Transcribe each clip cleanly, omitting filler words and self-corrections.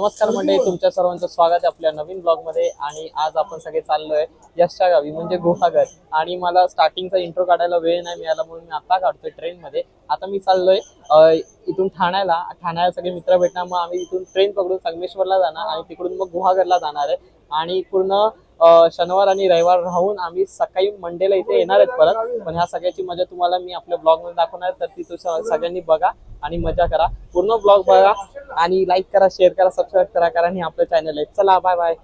नमस्कार मंडळी, तुमच्या सर्वांचं स्वागत आहे आपल्या नवीन ब्लॉग मध्ये। आणि आज आपण सगळे चाललोय यशच्या गावी म्हणजे गुहागर। आणि मला स्टार्टिंगचा इंट्रो काढायला वेळ नाही मिळाला म्हणून मी आता काढतोय ट्रेन मध्ये। आता मी चाललोय इथून ठाण्याला सगळे मित्र भेटणार, मग आम्ही इथून ट्रेन पकडून संगमेश्वरला जाणार आणि तिकडून मग गुहागरला जाणार आहे। आणि पूर्ण शनिवार आणि रविवार राहून आम्ही सकाळी मंडेला इथे येणार आहेत परत। पण ह्या सगळ्याची मजा तुम्हाला मी आपल्या ब्लॉग मध्ये दाखवणार, तर ती सगळ्यांनी बघा आणि मजा करा। पूर्ण ब्लॉग बघा आणि लाईक करा, शेअर करा, सबस्क्राईब करा, कारण हे आपलं चॅनल आहे। चला बाय बाय।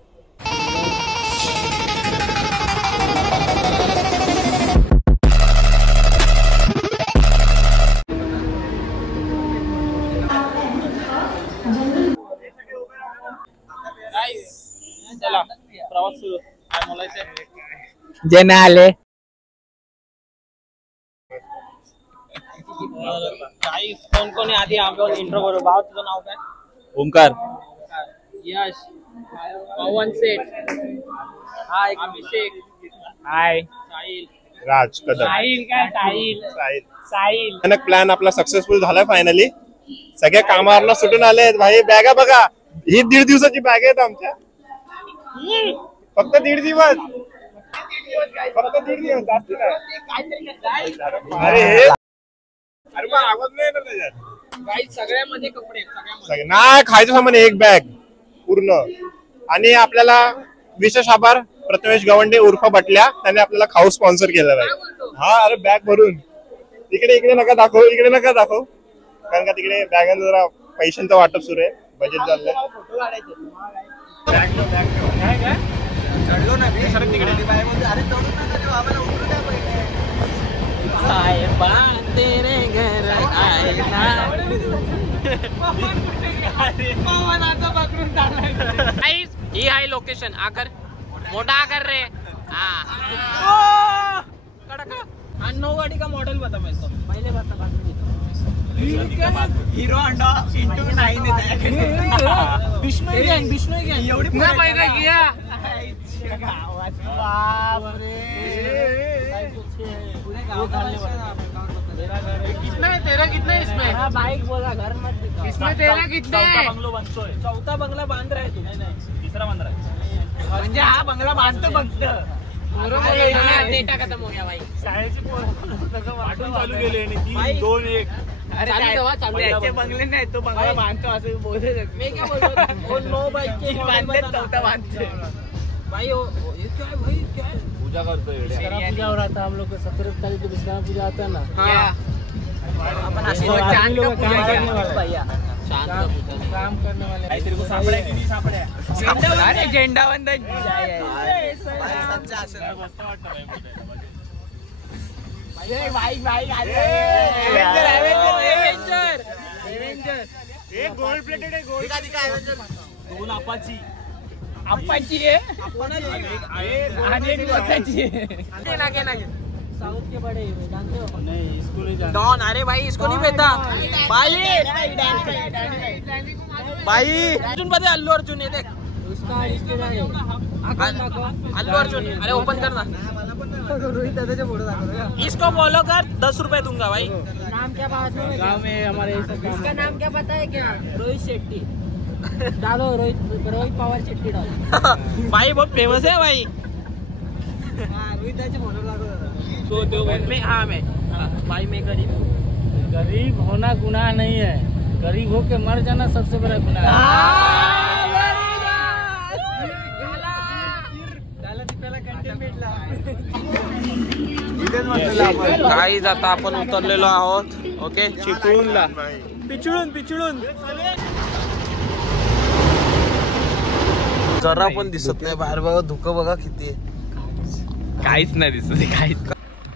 चला प्रवास सुरू। काय बोलायचंय? जे नाही आले काही कोण कोणी आधी आपण इंट्रो करू। भाव तुझं नाव काय? ओमकार, यश, पवन सेठ, हाय अभिषेक, हाय साहिल, राज कदम, साहिल काय साहिल साहिल अचानक प्लॅन आपला सक्सेसफुल झालाय फायनली। सगळ्या कामावरला सुटून आलेत भाई। बॅगा बघा, ही 1.5 दिवसाची बॅग आहेत आमच्या। फक्त 1.5 दिवस, फक्त 1.5 दिवस, जास्त नाही। अरे मग आवाज नाही येणार त्याच्यात। काही सगळ्यामध्ये कपडे नाही, खायचं सामान एक बॅग पूर्ण। आणि आपल्याला विशेष आभार प्रथमेश गवंडे उर्फ बटल्या, त्याने आपल्याला खाऊ स्पॉन्सर केलं आहे। हा, अरे बॅग भरून इकडे नका दाखव, इकडे नका दाखव, कारण का तिकडे बॅगांचं जरा पैशांचं वाटप सुरू आहे, बजेट चाललंय। ही आहे लोकेशन। आकर मोटा आकर रे। नो गाड़ी का मॉडल बता मेरे को, पहले बता। हीरो होंडा इंटू 9 है। बिश्नोई गैंग एवढी महिना किया। बाप रे, कितना है तेरा? कितना है इसमें? हाँ, बाइक बोला, घर मत दिखा। इसमें तेरा कितना है? चौथा बंगला बांध रहा है तू? नहीं, तीसरा बांध रहा है। म्हणजे हा बंगला बांधतो फक्त। डेटा खत्म हो गया भाई। वाटून चालू केले 3, 2, 1। अरे त्याचे बंगले नाही, तो बंगला बांधतो असं बोलत। मैं क्या बोल नो बाइक के बांधते, चौथा बांधते भाई। ये क्या है भाई? क्या है? पूजा करतो, पूजा हो रहा था हम लोग को। 17 तारीख को विश्वकर्मा पूजा आता है ना। अपन चांद लोग काम करने वाले भैया, काम करने वाले। तेरे को सापड़ा कि नहीं सापड़ा? अरे झेंडा वंदन भाई गोल्ड प्लेटेड आहे, गोल्ड। 2 अपाची आहे आणि एक स्वतःची आहे। साउथ के बड़े जानते हो? नहीं, इसको नहीं जानते। डॉन, अरे भाई इसको नहीं पता भाई। अर्जुन पता है? अल्लू अर्जुन है, देख उसका रिश्तेदार है। अल्लू अर्जुन। अरे ओपन करना। रोहित दादा फोटो दाखव। इसको फॉलो कर, 10 रुपए दूंगा भाई। नाम क्या गाँव में हमारे? इसका नाम क्या पता है क्या? रोहित शेट्टी डालो, रोहित पवार शेट्टी डालो। भाई बहुत फेमस है भाई। रोहित दादा फोटो दाखव। भाई मैं गरीब होना गुनाह नहीं है, गरीब होके मर जाना सबसे बड़ा गुनाह है। गाईज आता आपण उतरलेलो आहोत, ओके, चिपळूणला। पिचळून जरा पण दिसत नाही बाहेर। बघा धुकं, बघा किती आहे। काहीच नाही दिसत, काहीच।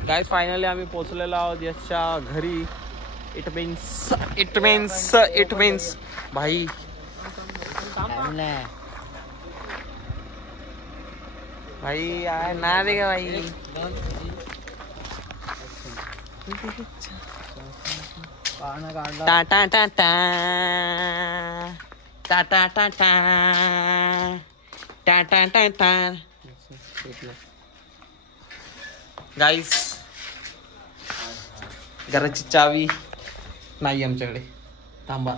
गाईज फायनली आम्ही पोहोचलेलो आहोत यशच्या घरी। इट मीन्स भाई भाई आए ना देगा भाई। टा टा टा टा टा टा टा टा टा टा टा। गाईस घराची चावी नाही आमच्याकडे, थांबा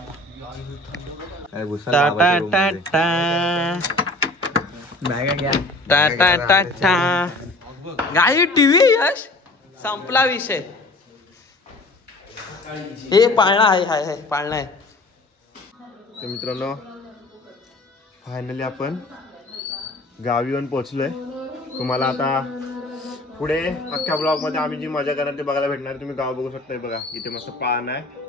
गाई टीव्ही यश संपला विषय. हे पाळणा आहे पाळणा आहे. तर मित्रांनो फायनली आपण गावी येऊन पोहोचलोय. तुम्हाला आता पुढे अख्ख्या ब्लॉग मध्ये आम्ही जी मजा करणार ते बघायला भेटणार. तुम्ही गाव बघू शकताय बघा, इथे मस्त पाळणा आहे.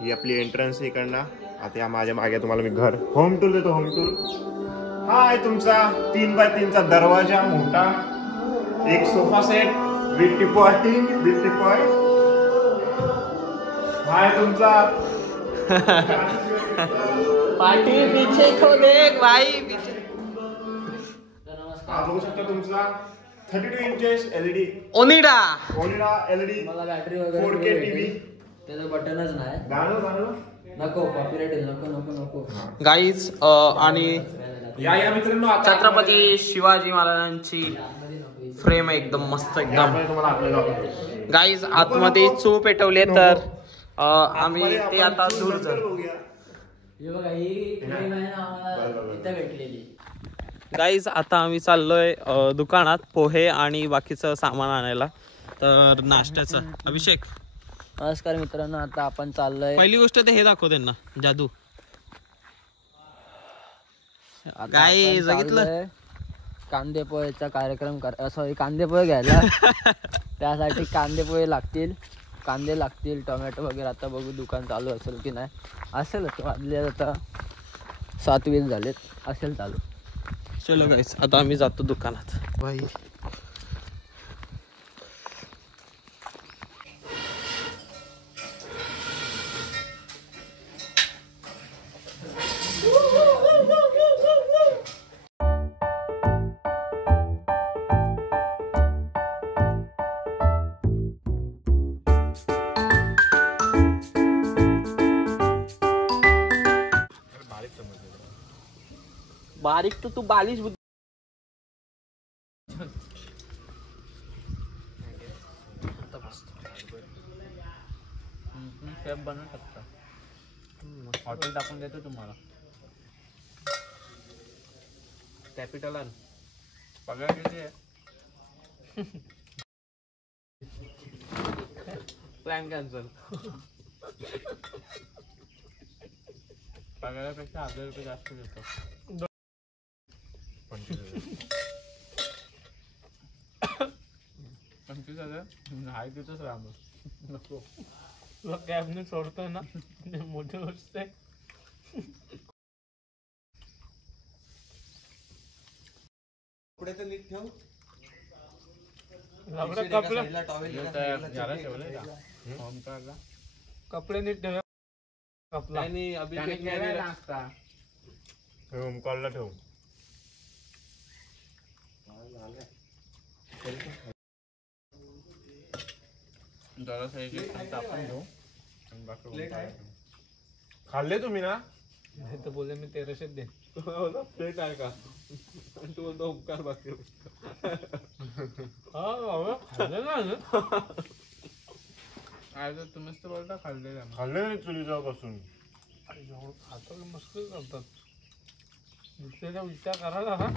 ही आपली एंट्रन्स इकडनं. आता या माझ्या मागे तुम्हाला मी घर होम टूर देतो. होम टूर हा आहे तुमचा 3x3चा दरवाजा मोठा, एक सोफा सेट विथ टिपॉय हा आहे तुमचा पाठी पीछे को देख भाई पीछे. हा बघू शकता तुमचा 32 इंचेस एलईडी ओनिडा एलईडी मला बॅटरी 4K टीव्ही. त्याचं बटनच नाही. गाणं नको कॉपीराइट नको. गाईज आणि या मित्रांनो आता छत्रपती शिवाजी महाराजांची फ्रेम आहे एकदम मस्त एकदम. यामध्ये तुम्हाला आपल्याला गाईज आतमध्ये चूप पेटवले तर आम्ही ते आता दूर जाऊ. हे बघा ही फ्रेम आहे ना आम्हाला इथं भेटलेली. गाईज आता आम्ही चाललोय दुकानात पोहे आणि बाकीचं सामान आणायला. तर नाश्त्याचं अभिषेक. नमस्कार मित्रांनो, आता आपण चाललोय. पहिली गोष्ट ते हे दाखव त्यांना जादू. काय बघितलं कांदे पोहेचा कार्यक्रम सॉरी कांदे पोहे घ्यायला. त्यासाठी कांदे पोहे लागतील, कांदे लागतील, टोमॅटो वगैरे. आता बघू दुकान चालू असेल की नाही. असेल वाजले आता 7:20 झालेत, असेल चालू. चलो गाईस आता आम्ही जातो दुकानात. भाई बारीक तो तू बालिश बुद्धी. शेफ बनवू शकता. हॉटेल टाकून देतो तुम्हाला. कॅपिटल आण पगार किती आहे. Plan cancel. पगारापेक्षा 1000 रुपये जास्त देतो. 25,000 आहे तिथंच राहणार. नको तुला कॅबने सोडतोय ना, मोठी गोष्ट आहे. पुढे तर नीट ठेव. कपडे नीट ठेव. कपडा ओमकारला ठेव. खाल्ले तुम्ही ना. नाही तर बोले मी 1300 दे. प्लेट आहे का. तू बोलतो उपकार बाकी. काय तर तुम्हीच तर बोलता खाल्ले खाल्ले चुलीच्या पासून. आता मस्त करतात. दुसऱ्याचा विचार करायला ना.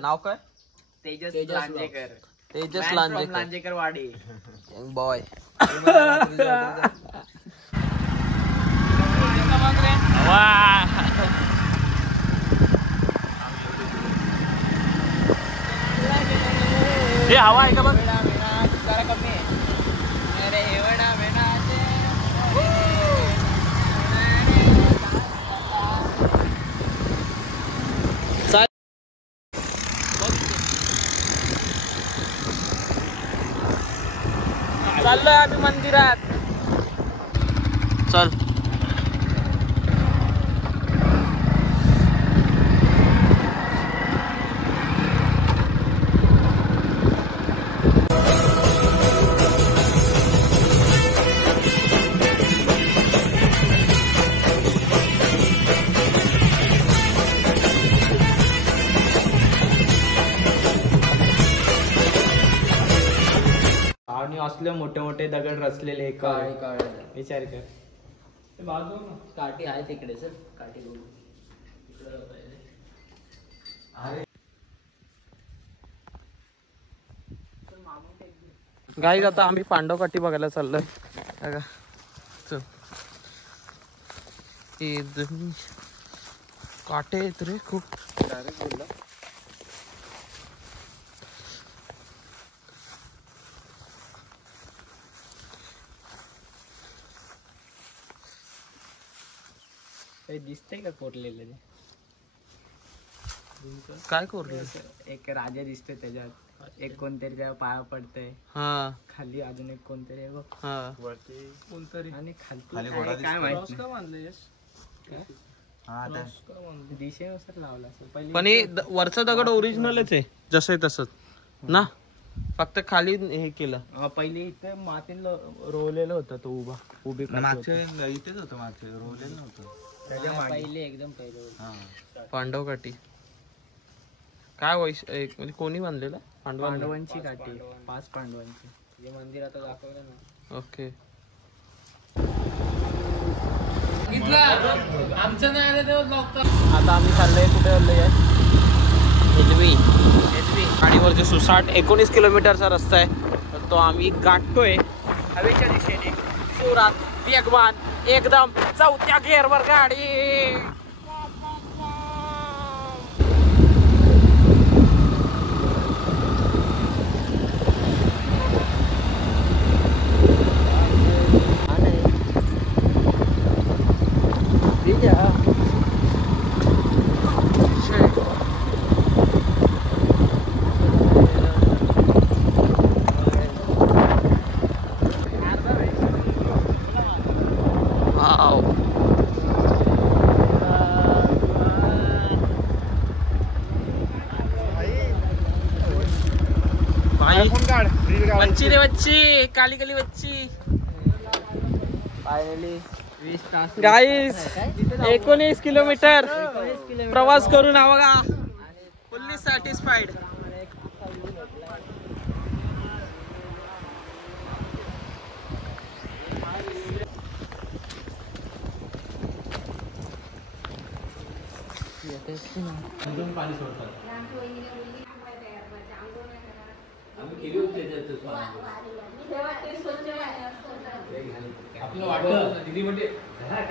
नाव काय. तेजस लांजेकर. तेजस लांजेकर वाडी बॉय. हे हवा आहे का बघ. चाललोय आम्ही मंदिरात. चल आणि असले मोठे मोठे दगड रचलेले काळे विचार कर. काठी आहे तिकडे सर, काठी बघू. गाईज आता आम्ही पांडवकाठी बघायला चाललोय. बघा. चल. काटे आहेत रे खूप. काही दिसतंय का कोरलेलं ते? काय कोरले? एक राजा दिसतोय त्याच्यात, एक कोणतरी त्या पाया पडतंय, हा खाली अजून एक कोणतरी आहे बघ, हा कोणतरी आणि खाली काय माहित नाही. दिशेनुसार लावला असेल पहिले. पण हे वरचा दगड ओरिजिनलच आहे जसं आहे तसंच ना, फक्त खाली हे केलं. पहिले इथे मातीला रोवलेलं होतं तो उभी इथेच होतं मागचे रोवलेलं नव्हतं. पहिले एकदम पहिले पांडवकाठी काय म्हणजे कोणी बांधलेलं? पांडवांची काठी, 5 पांडवांची. हे मंदिर आता दाखवलं ना. ओके. आमचं नाही आलं तेव्हा. आता आम्ही चाललोय कुठे चाललोय? हेदवी. गाडीवर जे 19 किलोमीटरचा रस्ता आहे तर तो आम्ही गाठतोय हवेच्या दिशेने. जोरात वेगवान एकदम 4थ्या गिअरवर गाडी. बच्ची रे बच्ची, काली काली बच्ची. फायनली 20 तास गाईस 19 किलोमीटर प्रवास करून हा बघा फुल्ली सॅटिस्फाईड. पाणी सोडतात.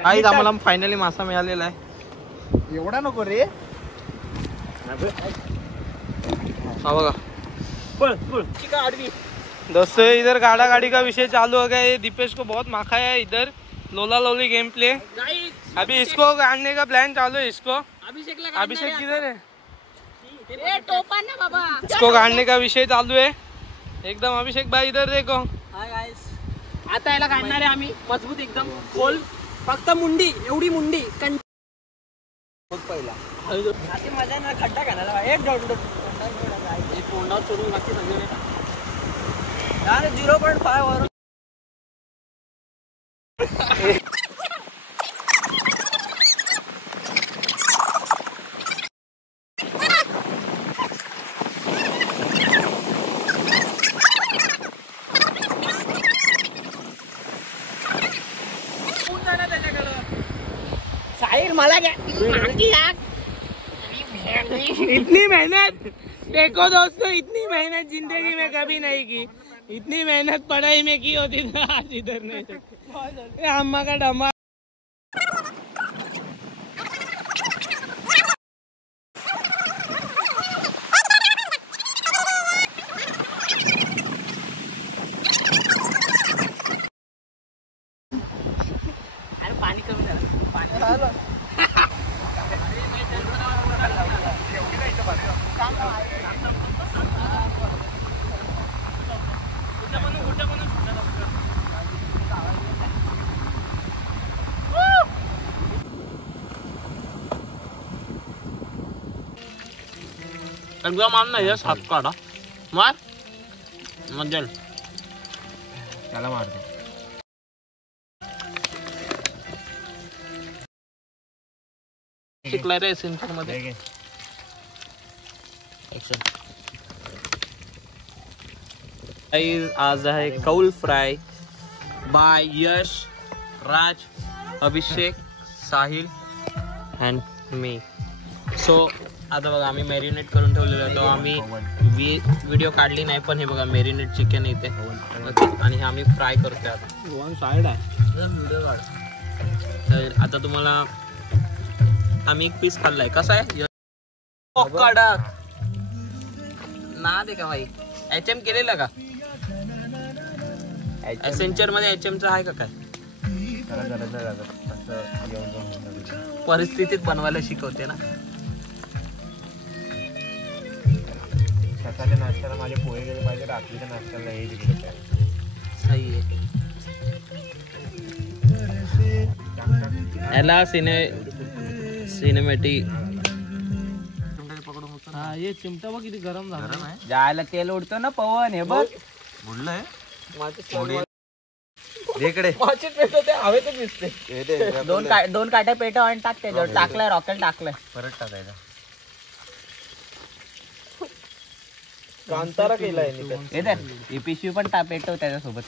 आईच आम्हाला फायनली मासा मिळालेला आहे. एवढा नको रे. हाँ बघा दोस्तों इधर गाड़ा गाड़ी का विषय चालू हो गया है. दीपेश को बहुत माखा है इधर. लोला लोली गेम प्ले. अभी इसको गाड़ने का प्लान चालू है. इसको अभिषेक किधर है? इसको गाड़ने का विषय चालू है एकदम. अभिषेक भाई इधर देखो. आता याला काढणार आहे आम्ही मजबूत एकदम खोल. फक्त मुंडी एवढी मुंडी पहिला मजा ना. खड्डा घालायला एक तोंडावर सोडून बाकी सगळे 0.5 वरून. मला इतनी मेहनत देखो दोस्तों, इतनी मेहनत जिंदगी में कभी नहीं की. इतनी मेहनत पढ़ाई में की होती तो आज इधर नहीं. अम्मा का डमा. अरे पाणी कमी झालं. पाणी झालं. एकदम आम नाही हात काढा मार मजेल त्याला मारतो. शिकलाय रे सेंटर मध्ये. आज आहे कौल फ्राय by Yash Raj Abhishek, Sahil and me. So आता बघा आम्ही मॅरिनेट करून ठेवलेलं आहे. तो आम्ही व्हिडिओ काढली नाही, पण हे बघा मॅरिनेट चिकन इथे ओके. आणि हे आम्ही फ्राय करतोय आता. वन साइड आहे व्हिडिओ काढ. तर आता तुम्हाला आम्ही एक पीस खाल्लाय. कसा आहे कडक ना दे का भाई. HM केलेलं का एसेंचर मध्ये HM चं आहे का काय. परिस्थितीत बनवायला शिकवते ना. सकाळच्या नाश्त्याला माझे पोहे गेले पाहिजे, रात्रीच्या नाश्त्याला हे दिले पाहिजे. सही आहे. याला सिनेमॅटिक. हा हे चिमटा बघ किती गरम झाला. जायला तेल उडतो ना पवन. हे बघ बुडलंय इकडे माझे पेट ते हवेतच दिसते. दोन काट्या पेट आणि टाक त्याच्यावर. टाकलाय रॉकेल टाकलाय. परत टाकायचा. कांतारा केलाय हे पिशवी पण पेटव त्याच्यासोबत.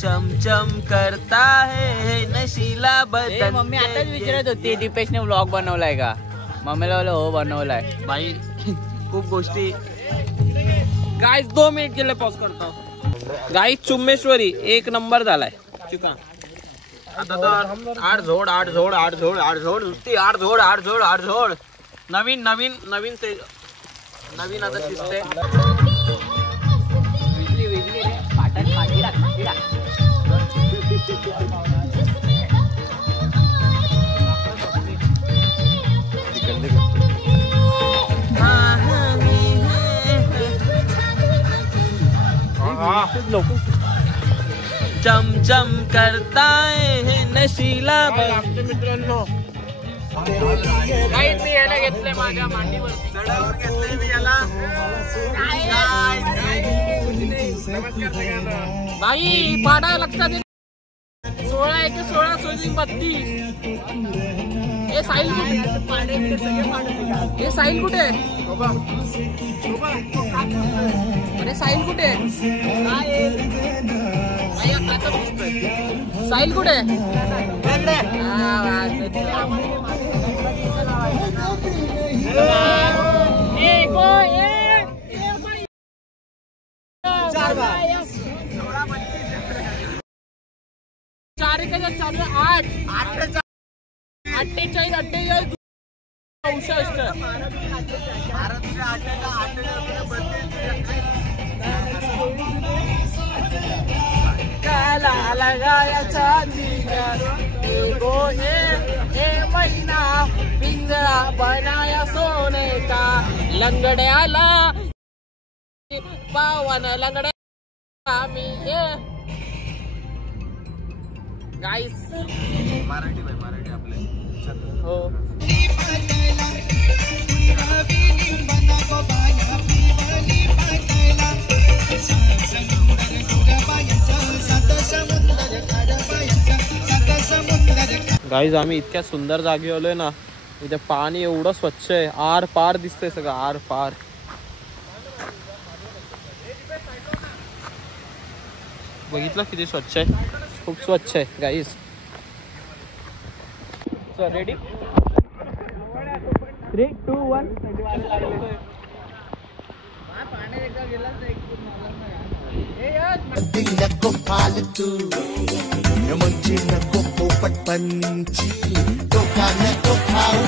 चमचम करता है नशीला बदन. मम्मी आताच विचारत होती दीपेशने व्लॉग बनवलाय का. मम्मीला बोललो हो बनवलाय. भाई खूप गोष्टी. गाईस 2 मिनिट गेले पॉज करतो. गाईस चुम्मेश्वरी 1 नंबर झालाय चिकन. आता तर आठ झोड नुसती आठ झोड. नवीन ते नवीन आता शिजते. चमचम करता है नशीला. मित्रांनो गाईस मी याला घेतलंय माझ्या मांडीवरती. चढावर घेतलंय मी याला. बाई पाडा लक्षात दे. 16 1 16 16 32. हे साहिल कुठे. हे साहिल कुठे. अरे साहिल कुठे. साहिल कुठे. महिना पिंजरा बनाया सोने का. लंगड्याला पावन लंगड्या मी. गाईस मराठी आपले हो. गाईज आम्ही इतक्या सुंदर जागी आलोय ना. इथे पाणी एवढं स्वच्छ आहे. आर पार दिसतंय सगळं. आर पार बघितलं किती स्वच्छ आहे. खूप स्वच्छ आहे गाईज. रेडी 3 2 1. नको फालतू म्हणजे नको पोपट पंची. तो का नको खाऊ